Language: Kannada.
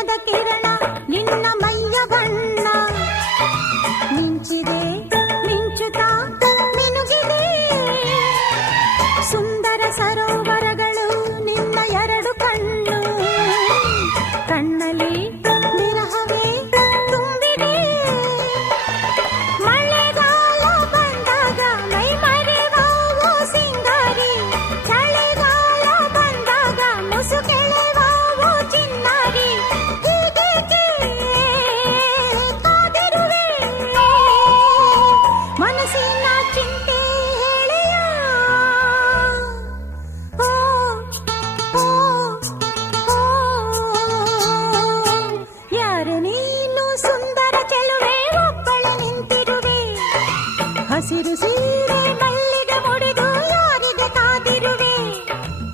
ಚಿನ್ನದ ಕಿರಣ ನಿನ್ನ ಮೈಯ ಬಣ್ಣ ಮಿಂಚಿದೆ ಮಿಂಚುತ್ತಾ ಮಿನುಗಿದೆ ಸುಂದರ ಸರೋವರಗಳು ನಿನ್ನ ಎರಡು ಕಣ್ಣು ಕಣ್ಣಲ್ಲಿ ವಿರಹವೇ ತುಂಬಿದೆ ಮಳೆಗಾಲ ಬಂದಾಗ ಮೈ ಮರೆವಾವೋ ಸಿಂಗಾರಿ ಚಳಿಗಾಲ ಬಂದಾಗ ಮುಸುಕೆಳೆವಾವೋ ಚಿನ್ನಾರಿ ಹೀಗೇಕೆ ಕಾದಿರುವೆ ಮನಸ್ಸಿನ ಚಿಂತೆ ಹೇಳಿಯ ಓ ಓ ಓ ಯಾರು ನೀನು ಸುಂದರ ಚೆಲುವೆ ಒಬ್ಬಳೆ ನಿಂತಿರುವೆ ಹಸಿರು